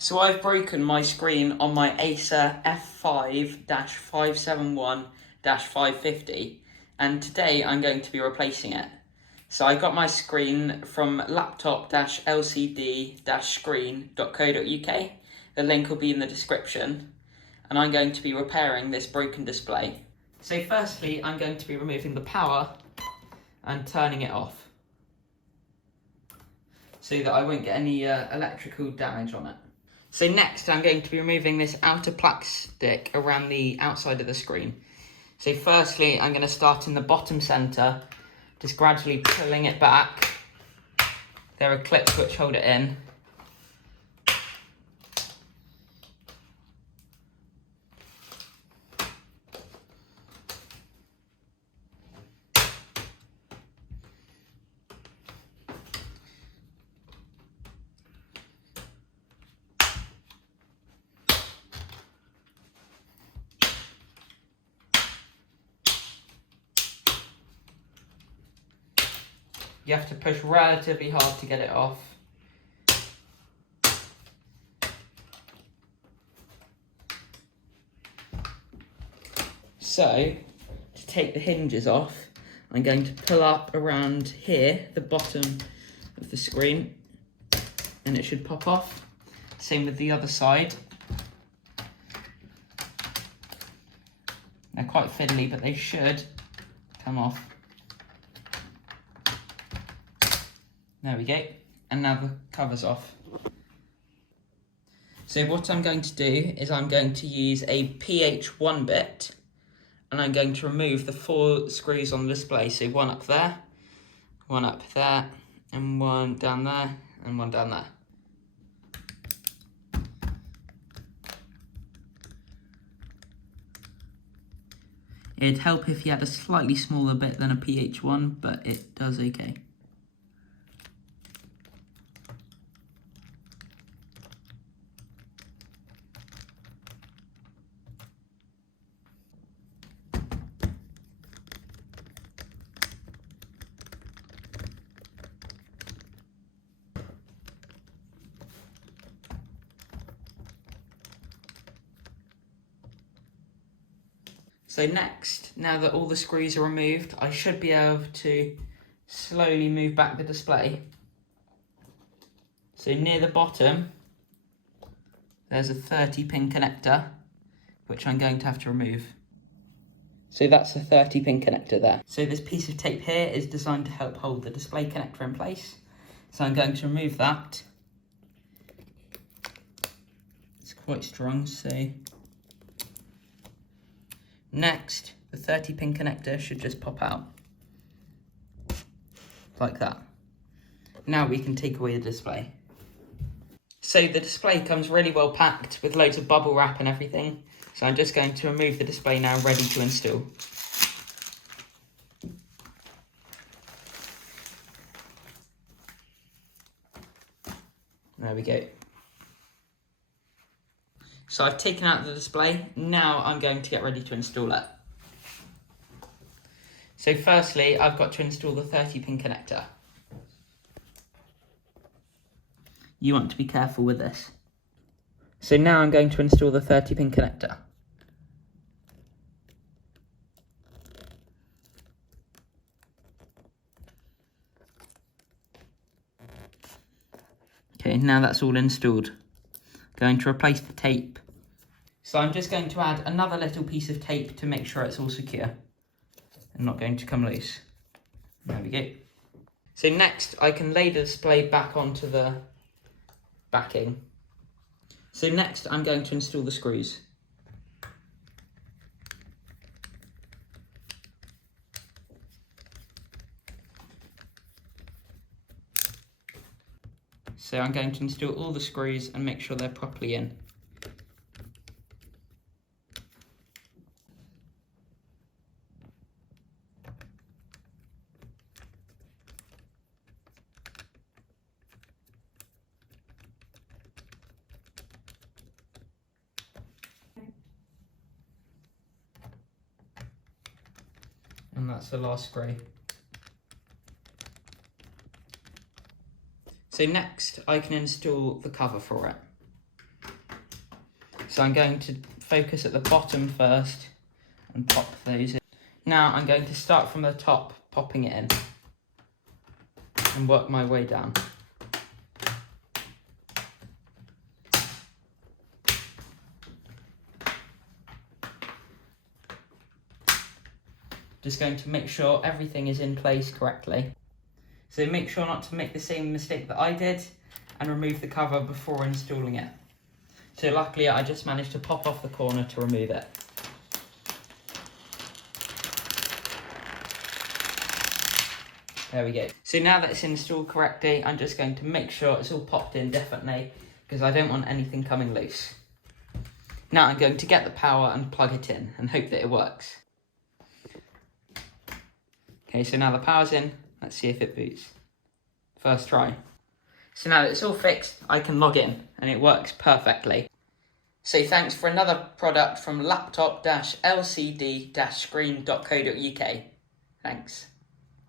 So I've broken my screen on my Acer F5-571-550, and today I'm going to be replacing it. So I got my screen from laptop-lcd-screen.co.uk. The link will be in the description, and I'm going to be repairing this broken display. So firstly, I'm going to be removing the power and turning it off, so that I won't get any electrical damage on it. So next I'm going to be removing this outer plastic around the outside of the screen. So firstly I'm going to start in the bottom centre, just gradually pulling it back. There are clips which hold it in. You have to push relatively hard to get it off. So, to take the hinges off, I'm going to pull up around here, the bottom of the screen, and it should pop off. Same with the other side. They're quite fiddly, but they should come off. There we go, and now the cover's off. So what I'm going to do is I'm going to use a PH1 bit, and I'm going to remove the 4 screws on the display. So one up there, and one down there, and one down there. It'd help if you had a slightly smaller bit than a PH1, but it does okay. So next, now that all the screws are removed, I should be able to slowly move back the display. So near the bottom, there's a 30-pin connector, which I'm going to have to remove. So that's a 30-pin connector there. So this piece of tape here is designed to help hold the display connector in place. So I'm going to remove that. It's quite strong, so... Next, the 30-pin connector should just pop out, like that. Now we can take away the display. So the display comes really well packed with loads of bubble wrap and everything. So I'm just going to remove the display now, ready to install. There we go. So I've taken out the display, now I'm going to get ready to install it. So firstly, I've got to install the 30-pin connector. You want to be careful with this. So now I'm going to install the 30-pin connector. Okay, now that's all installed. Going to replace the tape. So I'm just going to add another little piece of tape to make sure it's all secure and not going to come loose. There we go. So next I can lay the display back onto the backing. So next I'm going to install the screws. So I'm going to install all the screws and make sure they're properly in. And that's the last screw. So next I can install the cover for it. So I'm going to focus at the bottom first and pop those in. Now I'm going to start from the top, popping it in, and work my way down. Just going to make sure everything is in place correctly. So make sure not to make the same mistake that I did and remove the cover before installing it. So luckily I just managed to pop off the corner to remove it. There we go. So now that it's installed correctly, I'm just going to make sure it's all popped in definitely, because I don't want anything coming loose. Now I'm going to get the power and plug it in and hope that it works. Okay, so now the power's in. Let's see if it boots. First try. So now that it's all fixed, I can log in and it works perfectly. So thanks for another product from laptop-lcd-screen.co.uk. Thanks.